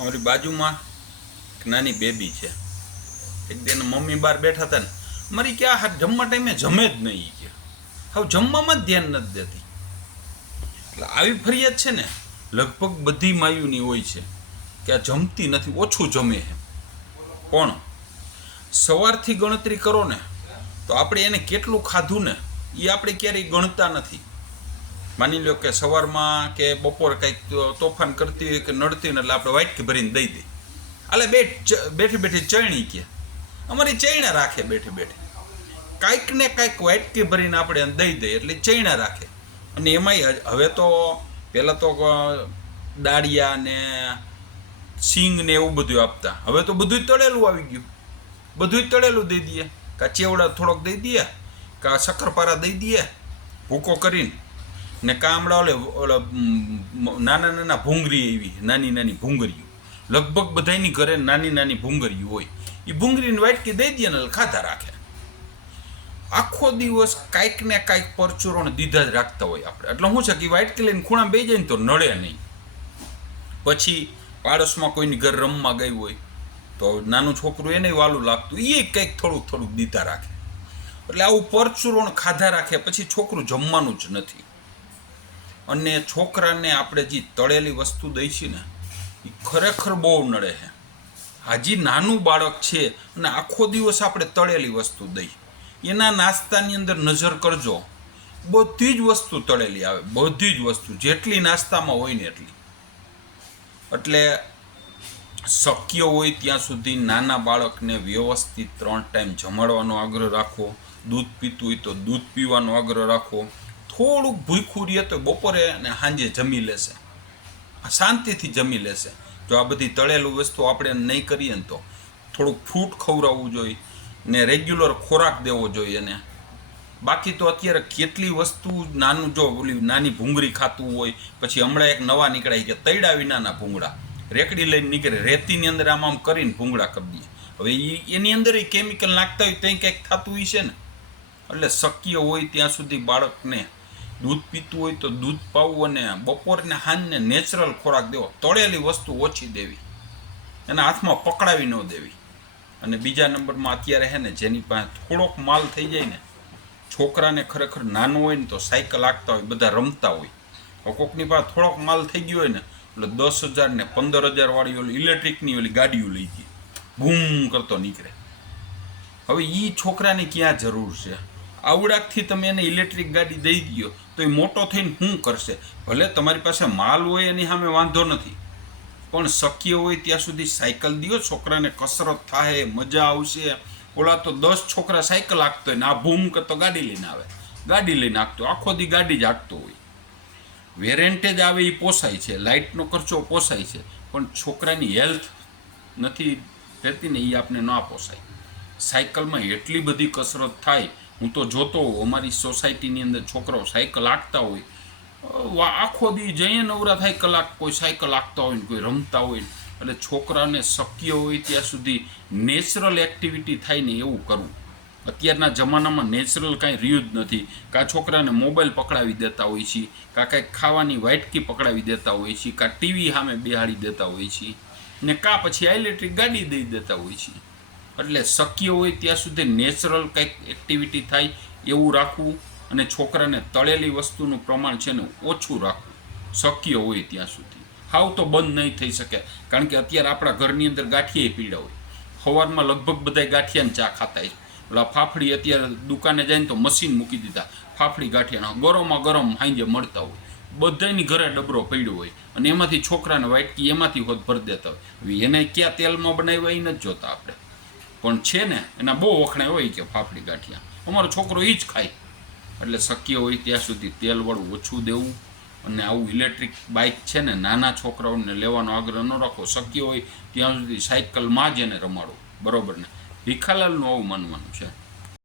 અમારી બાજુમાં એક નાની બેબી છે. એક દિન મમ્મી બહાર બેઠા હતા ને, મારી કે આ જમવા ટાઈમે જમે જ નહીં કે હવે જમવામાં જ ધ્યાન નથી દેતી. એટલે આવી ફરિયાદ છે ને લગભગ બધી માયુની હોય છે કે આ જમતી નથી, ઓછું જમે છે. પણ સવારથી ગણતરી કરો ને તો આપણે એને કેટલું ખાધું ને એ આપણે ક્યારેય ગણતા નથી. માની લો કે સવારમાં કે બપોર કંઈક તોફાન કરતી હોય કે નડતી હોય ને એટલે આપણે વાટકી ભરીને દઈ દઈએ. એટલે બેઠી બેઠી ચણી કે અમારી ચૈણા રાખે, બેઠી બેઠી કાંઈક ને કાંઈક વાટકી ભરીને આપણે એને દઈ દઈએ એટલે ચૈણા રાખે. અને એમાંય હવે તો પહેલાં તો દાળિયા ને સિંગ ને એવું બધું આપતા, હવે તો બધું તળેલું આવી ગયું. બધું તળેલું દઈ દઈએ, કાં ચેવડા થોડોક દઈ દઈએ, કાં શક્કરપારા દઈ દઈએ ભૂકો કરીને, ને કામડા ઓલે નાના નાના ભૂંગળી એવી નાની નાની ભૂંગળીઓ, લગભગ બધાની ઘરે નાની નાની ભૂંગળીઓ હોય, એ ભૂંગળીને વાટકી દઈ દઈએ ને ખાધા રાખે. આખો દિવસ કાંઈક ને કાંઈક પરચુરણ દીધા જ રાખતા હોય આપણે. એટલે શું છે કે વાટકી લઈને ખૂણા બેસી જાય ને તો નડે નહીં. પછી પાડોશમાં કોઈની ઘર રમવા ગઈ હોય તો નાનું છોકરું એને વાલું લાગતું, એ કંઈક થોડુંક થોડુંક દીધા રાખે. એટલે આવું પરચુરણ ખાધા રાખે, પછી છોકરું જમવાનું જ નથી. અને છોકરાને આપણે જે તળેલી વસ્તુ દઈ છે ને એ ખરેખર બહુ નડે છે. હાજી નાનું બાળક છે અને આખો દિવસ આપણે તળેલી વસ્તુ દઈ, એના નાસ્તાની અંદર નજર કરજો, બધી જ વસ્તુ તળેલી આવે, બધી જ વસ્તુ જેટલી નાસ્તામાં હોય ને એટલી. એટલે શક્ય હોય ત્યાં સુધી નાના બાળકને વ્યવસ્થિત 3 ટાઈમ જમાડવાનો આગ્રહ રાખો. દૂધ પીતું હોય તો દૂધ પીવાનો આગ્રહ રાખો. થોડુંક ભૂખ્યું રહે તો બપોરે અને સાંજે જમી લેશે, શાંતિથી જમી લેશે. જો આ બધી તળેલું વસ્તુ આપણે નહીં કરીએ ને તો થોડુંક ફ્રૂટ ખવડાવવું જોઈએ ને રેગ્યુલર ખોરાક દેવો જોઈએ એને. બાકી તો અત્યારે કેટલી વસ્તુ નાનું, જો ઓલી નાની ભૂંગળી ખાતું હોય, પછી હમણાં એક નવા નીકળ્યા કે તૈડા વિનાના ભૂંગળા, રેકડી લઈને નીકળે, રેતીની અંદર આમ કરીને ભૂંગળા કરી દઈએ. હવે એની અંદર એ કેમિકલ નાખતા હોય ત્યાં કંઈક થતું હોય છે ને. એટલે શક્ય હોય ત્યાં સુધી બાળકને દૂધ પીતું હોય તો દૂધ પાવું અને બપોરને સાંજને નેચરલ ખોરાક દેવો. તળેલી વસ્તુ ઓછી દેવી, એના હાથમાં પકડાવી ન દેવી. અને બીજા નંબરમાં અત્યારે છે ને જેની પાસે થોડોક માલ થઈ જાય ને, છોકરાને ખરેખર નાનો હોય ને તો સાયકલ હાંકતા હોય, બધા રમતા હોય. હવે કોકની પાસે થોડોક માલ થઈ ગયો હોય ને એટલે 10,000 ને 15,000 વાળી ઓલી ઇલેક્ટ્રિકની ઓલી ગાડીઓ લઈ ગઈ, બૂમ કરતો નીકળે. હવે એ છોકરાની ક્યાં જરૂર છે? આવડાકથી તમે એને ઇલેક્ટ્રિક ગાડી દઈ દો તો એ મોટો થઈને શું કરશે? ભલે તમારી પાસે માલ હોય એની સામે વાંધો નથી, પણ શક્ય હોય ત્યાં સુધી સાયકલ દો છોકરાને, કસરત થાય, મજા આવશે. ઓલા તો 10 છોકરા સાયકલ હાંકતો હોય ને આ ભૂમ કરતો ગાડી લઈને આવે, ગાડી લઈને હાંકતો, આખો દી ગાડી જ હાંકતો હોય. વેરેન્ટેજ આવે એ પોસાય છે, લાઇટનો ખર્ચો પોસાય છે, પણ છોકરાની હેલ્થ નથી રહેતી ને એ આપણે ના પોસાય. સાયકલમાં એટલી બધી કસરત થાય, હું તો જોતો હોઉં અમારી સોસાયટીની અંદર છોકરાઓ સાયકલ હાંકતા હોય, આખો દી જઈએ નવરા થાય કલાક, કોઈ સાયકલ હાંકતા હોય ને કોઈ રમતા હોય. એટલે છોકરાને શક્ય હોય ત્યાં સુધી નેચરલ એક્ટિવિટી થાય ને એવું કરવું. અત્યારના જમાનામાં નેચરલ કાંઈ રહ્યું જ નથી. કાં છોકરાને મોબાઈલ પકડાવી દેતા હોય છે, કાં કાંઈક ખાવાની વાટકી પકડાવી દેતા હોય છે, કાં ટીવી સામે બેહાડી દેતા હોય છે, ને કાં પછી આ ઇલેક્ટ્રિક ગાડી દઈ દેતા હોય છે. એટલે શક્ય હોય ત્યાં સુધી નેચરલ કંઈક એક્ટિવિટી થાય એવું રાખવું. અને છોકરાને તળેલી વસ્તુનું પ્રમાણ છે ને ઓછું રાખવું શક્ય હોય ત્યાં સુધી. હાવ તો બંધ નહીં થઈ શકે, કારણ કે અત્યારે આપણા ઘરની અંદર ગાંઠિયા પીડા હોય. સવારમાં લગભગ બધા ગાંઠિયાને ચા ખાતા હોય. ઓલા ફાફડી અત્યારે દુકાને જાય ને તો મશીન મૂકી દીધા, ફાફડી ગાંઠિયાના ગરમમાં ગરમ સાંજે મળતા હોય. બધાની ઘરે ડબરો પડ્યો હોય અને એમાંથી છોકરાને વાટકી એમાંથી હોત ભરી દેતા હોય. એને ક્યાં તેલમાં બનાવ્યા એ નથી જોતા આપણે, પણ છે ને એના બહુ વખણાય હોય કે ફાફડી ગાંઠિયા, અમારો છોકરો એ જ ખાય. એટલે શક્ય હોય ત્યાં સુધી તેલવાળું ઓછું દેવું. અને આવું ઇલેક્ટ્રિક બાઇક છે ને નાના છોકરાઓને લેવાનો આગ્રહ ન રાખો. શક્ય હોય ત્યાં સુધી સાયકલમાં જ એને રમાડો, બરાબર ને? ભીખાલાલનું આવું માનવાનું છે.